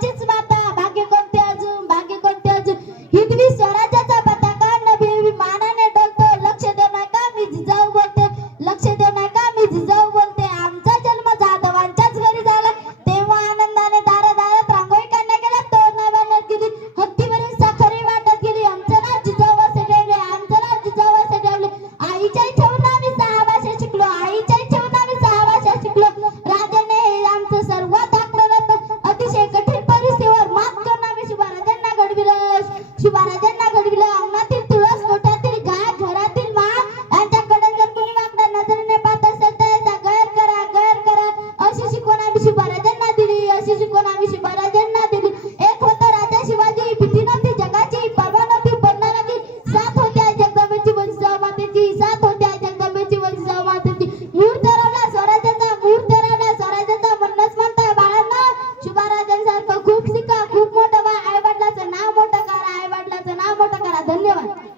स्वराज्याचीच माता, भाग्य कोणते अजून, भाग्य कोणते अजून. हिंदवी स्वराज्याचा पताका नभी मानाने डोलतो. लक्ष देऊ नका मी जिजाऊ बोलते, लक्ष देऊ नका मी जिजाऊ बोलते. आमचा जन्म जाधवांच्याच घरी झाला, तेव्हा आनंदाने दारादारात रांगोळी काढण्या गेल्या, तोरणा बांधण्यात गेली, हत्तीवरील साखरही वाटत गेली. आमचं नाव जिजाऊ असे ठेवले, आमचं नाव जिजाऊ असे ठेवले. आईच्या इच्छेवरून आम्ही 6 भाषा शिकलो, आईच्या इच्छेवरून आम्ही 6 भाषा शिकलो. राजाने हे आमचं सर्वात आक्रमक अतिशय कठीण परिस्थितीवर मात करून आम्ही शिवराजांना घडविलं, शिवराजांना घडविलं. अंगणातील तुळस, कोट्यातील गाय, घरातील माळ यांच्याकडे जर कोणी वाकड्या नजरेने पाहत असेल तर याचा गैर करा, गैर करा. अशी शिकवण आम्ही शिवराजांना दिली, अशी शिकवण आम्ही शिवराजांना दिली. एक होता राजा शिवाजी, भीती नव्हती जगाची, पर्वा नव्हती पडणाराची. साथ होत्या जगदंबेची वंशावळ मातेची, साथ होत्या जगदंबेची वंशावळ मातेची. मूर्त रवला स्वराज्याचा, मूर्त रवला स्वराज्याचा. म्हणूनच म्हणताय बाळांना, शिवराजांसारखं खूप शिका, खूप मोठं व्हा. आई वडिलाचं नाव मोठं करा, आई वडिलाचं नाव मोठं करा. धन्यवाद.